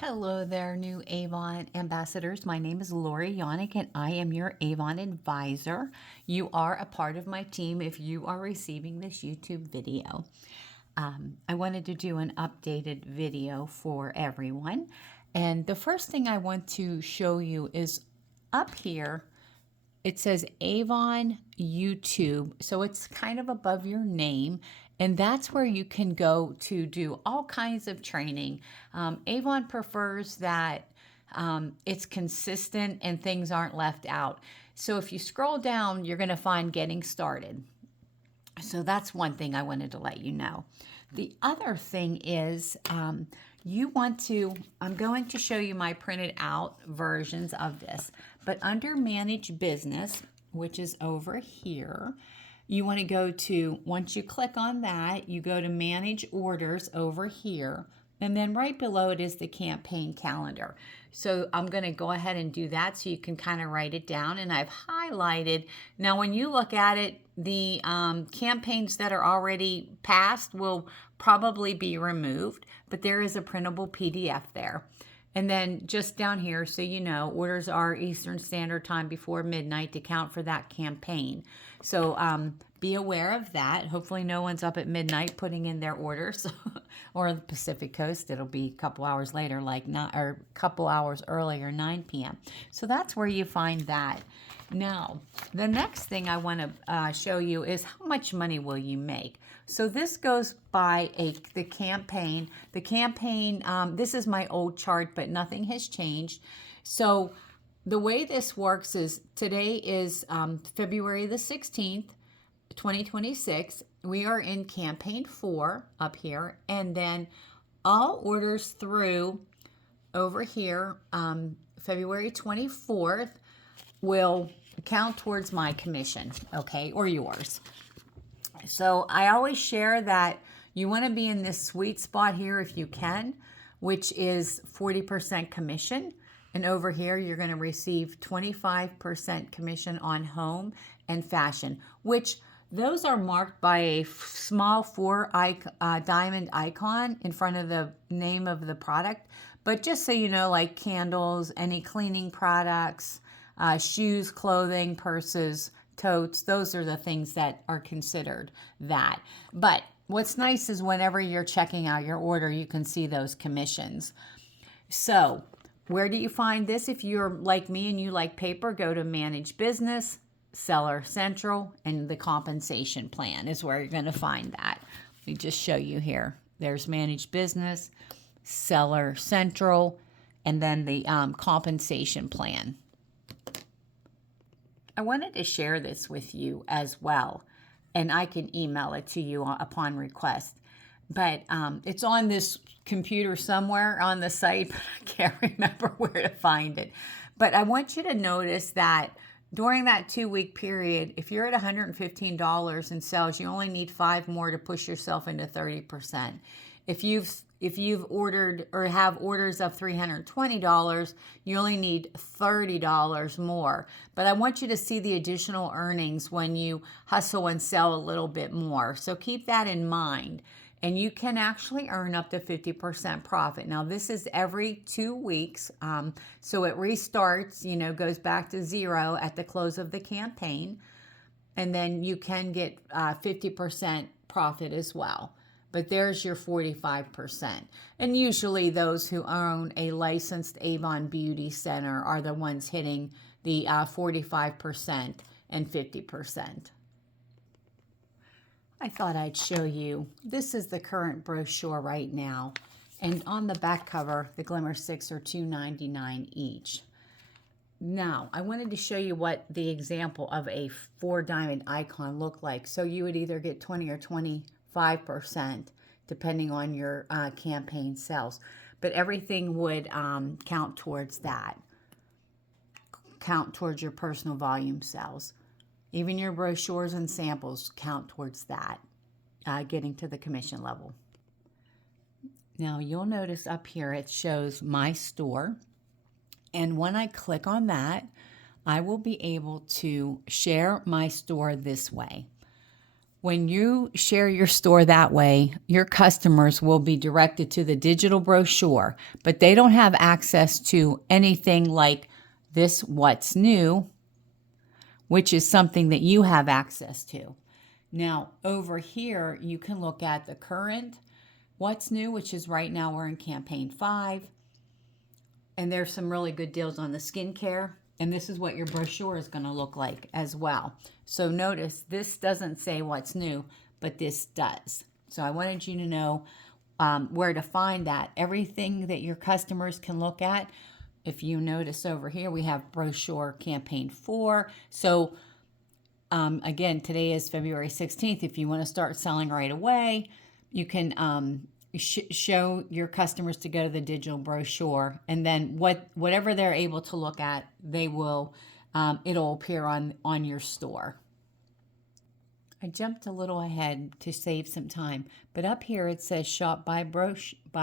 Hello there, new Avon ambassadors. My name is Lori Yannick, and I am your Avon advisor. You are a part of my team if you are receiving this YouTube video. I wanted to do an updated video for everyone. And the first thing I want to show you is up here. It says Avon YouTube, so it's kind of above your name, and that's where you can go to do all kinds of training. Avon prefers that it's consistent and things aren't left out. So if you scroll down, you're going to find Getting Started. So that's one thing I wanted to let you know. The other thing is I'm going to show you my printed out versions of this, but under Manage Business, which is over here, you want to go to, once you click on that, you go to Manage Orders over here, and then right below it is the campaign calendar. So I'm going to go ahead and do that so you can kind of write it down, and I've highlighted. Now when you look at it, the campaigns that are already passed will probably be removed, but there is a printable PDF there. And then just down here, so you know, orders are Eastern Standard Time before midnight to count for that campaign. So be aware of that. Hopefully no one's up at midnight putting in their orders. Or the Pacific Coast, it'll be a couple hours later, or a couple hours earlier, 9 p.m. So that's where you find that. Now, the next thing I want to show you is how much money will you make. So this goes by the campaign. The campaign, this is my old chart, but nothing has changed. So the way this works is today is February the 16th, 2026. We are in campaign 4 up here, and then all orders through over here February 24th will count towards my commission, okay, or yours. So I always share that you want to be in this sweet spot here if you can, which is 40% commission. And over here, you're going to receive 25% commission on home and fashion, which those are marked by a small 4 diamond icon in front of the name of the product. But just so you know, like candles, any cleaning products, shoes, clothing, purses, totes, those are the things that are considered that. But what's nice is whenever you're checking out your order, you can see those commissions. So where do you find this? If you're like me and you like paper, go to Manage Business, Seller Central, and the compensation plan is where you're going to find that. Let me just show you here. There's Manage Business, Seller Central, and then the compensation plan. I wanted to share this with you as well, and I can email it to you upon request. But it's on this computer somewhere on the site, but I can't remember where to find it. But I want you to notice that during that 2-week period, if you're at $115 in sales, you only need 5 more to push yourself into 30%. If you've ordered or have orders of $320, you only need $30 more. But I want you to see the additional earnings when you hustle and sell a little bit more. So keep that in mind. And you can actually earn up to 50% profit. Now, this is every 2 weeks. So it restarts, goes back to 0 at the close of the campaign. And then you can get 50% profit as well. But there's your 45%. And usually those who own a licensed Avon Beauty Center are the ones hitting the 45% and 50%. I thought I'd show you. This is the current brochure right now. And on the back cover, the Glimmer 6 are $2.99 each. Now, I wanted to show you what the example of a 4 diamond icon looked like. So you would either get 20 or 25%, depending on your campaign sales. But everything would count towards that. Count towards your personal volume sales. Even your brochures and samples count towards that, getting to the commission level. Now, you'll notice up here it shows my store. And when I click on that, I will be able to share my store this way. When you share your store that way, your customers will be directed to the digital brochure, but they don't have access to anything like this What's New, which is something that you have access to. Now, over here, you can look at the current What's New, which is right now we're in campaign 5. And there's some really good deals on the skincare. And this is what your brochure is going to look like as well. So notice this doesn't say what's new, but this does. So I wanted you to know where to find that. Everything that your customers can look at. If you notice over here, we have brochure campaign 4. So again, today is February 16th. If you want to start selling right away, you can show your customers to go to the digital brochure, and then whatever they're able to look at, they will it'll appear on your store. I jumped a little ahead to save some time, but up here it says shop by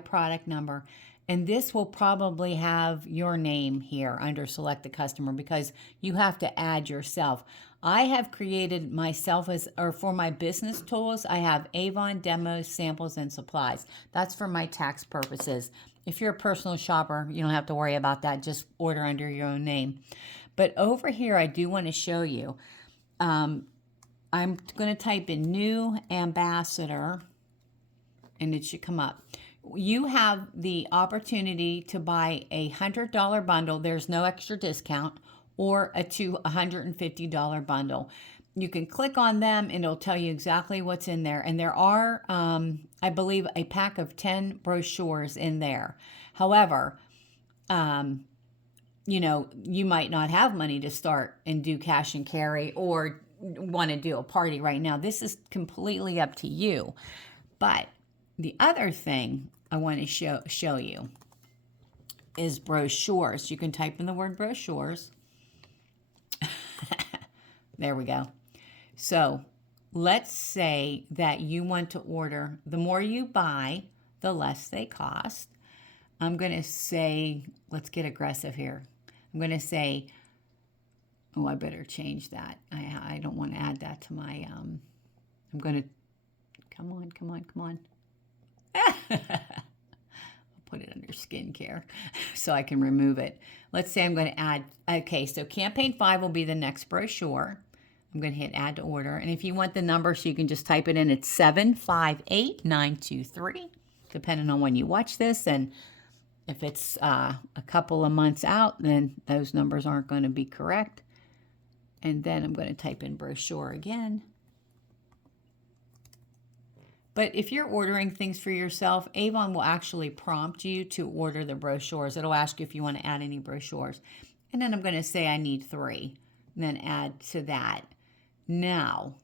product number, and this will probably have your name here under select the customer because you have to add yourself. I have created myself for my business tools, I have Avon demos, samples, and supplies. That's for my tax purposes. If you're a personal shopper, you don't have to worry about that. Just order under your own name. But over here, I do want to show you. I'm going to type in new ambassador, and it should come up. You have the opportunity to buy a $100 bundle. There's no extra discount, or a $150 bundle. You can click on them and it'll tell you exactly what's in there. And there are, I believe, a pack of 10 brochures in there. However, you know, you might not have money to start and do cash and carry or want to do a party right now. This is completely up to you. But the other thing I want to show you is brochures. You can type in the word brochures. There we go. So let's say that you want to order, the more you buy, the less they cost. I'm going to say, let's get aggressive here. I'm going to say, oh, I better change that. I don't want to add that to my, I'm going to, come on. I'll put it under skincare so I can remove it. Let's say I'm going to add, okay, so campaign 5 will be the next brochure. I'm going to hit add to order. And if you want the number, so you can just type it in, it's 758923, depending on when you watch this. And if it's a couple of months out, then those numbers aren't going to be correct. And then I'm going to type in brochure again. But if you're ordering things for yourself, Avon will actually prompt you to order the brochures. It'll ask you if you want to add any brochures. And then I'm going to say I need 3, and then add to that. Now,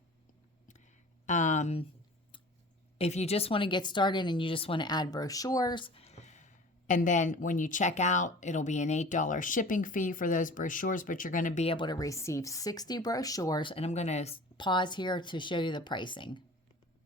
if you just want to get started and you just want to add brochures, and then when you check out, it'll be an $8 shipping fee for those brochures, but you're going to be able to receive 60 brochures. And I'm going to pause here to show you the pricing.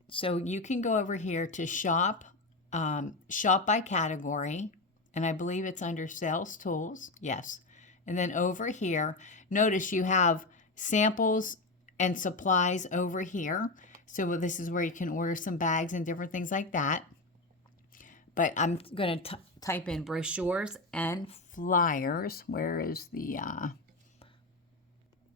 So you can go over here to shop by category, and I believe it's under sales tools. Yes. And then over here, notice you have samples and supplies over here. So this is where you can order some bags and different things like that. But I'm going to type in brochures and flyers. Where is the,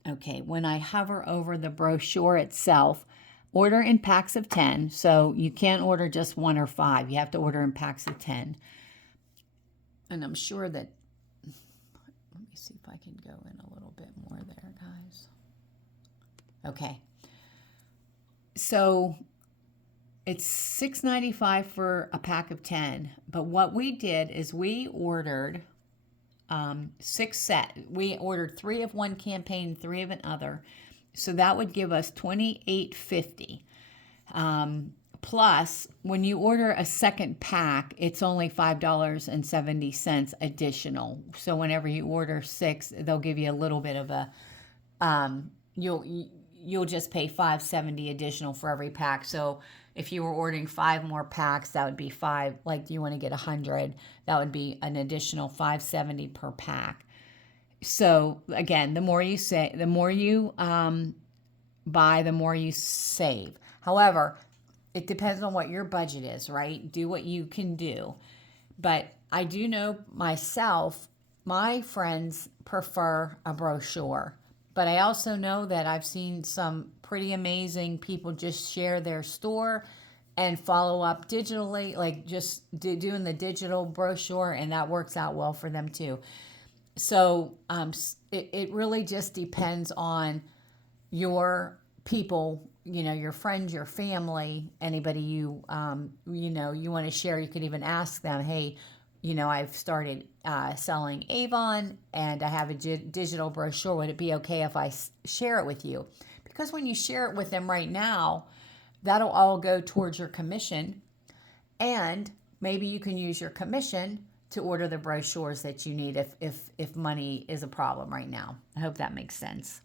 okay, when I hover over the brochure itself, order in packs of 10. So you can't order just 1 or 5. You have to order in packs of 10. And I'm sure that, let me see if I can go in a little bit more there, guys. Okay. So it's $6.95 for a pack of 10. But what we did is we ordered 6 sets. We ordered 3 of one campaign, 3 of another. So that would give us $28.50. Plus, when you order a second pack, it's only $5.70 additional. So whenever you order 6, they'll give you a little bit of a, you'll just pay $5.70 additional for every pack. So if you were ordering 5 more packs, that would be 5. Like you want to get 100, that would be an additional $5.70 per pack. So again, the more you buy, the more you save. However, it depends on what your budget is, right? Do what you can do. But I do know myself, my friends prefer a brochure. But I also know that I've seen some pretty amazing people just share their store and follow up digitally, like just doing the digital brochure, and that works out well for them too. So it really just depends on your people, your friends, your family, anybody you want to share. You could even ask them, hey, I've started selling Avon and I have a digital brochure. Would it be okay if I share it with you? Because when you share it with them right now, that'll all go towards your commission. And maybe you can use your commission to order the brochures that you need if money is a problem right now. I hope that makes sense.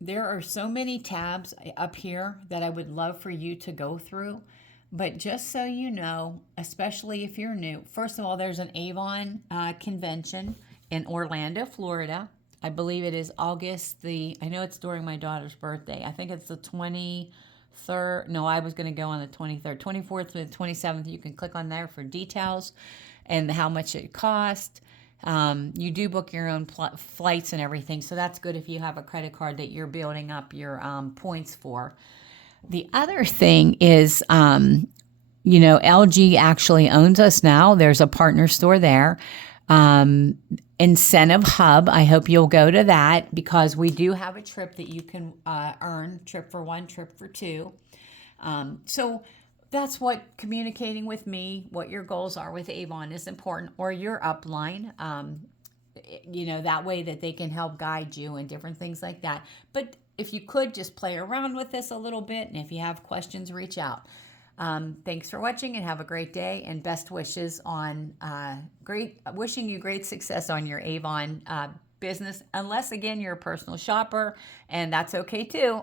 There are so many tabs up here that I would love for you to go through. But just so you know, especially if you're new, first of all, there's an Avon convention in Orlando, Florida. I believe it is I know it's during my daughter's birthday. I think it's the 23rd. No, I was going to go on the 23rd. 24th to the 27th. You can click on there for details and how much it costs. You do book your own flights and everything, so that's good if you have a credit card that you're building up your points for. The other thing is, LG actually owns us now. There's a partner store there. Incentive Hub, I hope you'll go to that because we do have a trip that you can earn, trip for one, trip for two. So that's what communicating with me, what your goals are with Avon is important, or your upline, that way that they can help guide you and different things like that. But if you could just play around with this a little bit, and if you have questions, reach out. Thanks for watching and have a great day, and best wishes on wishing you great success on your Avon business, unless again you're a personal shopper, and that's okay too.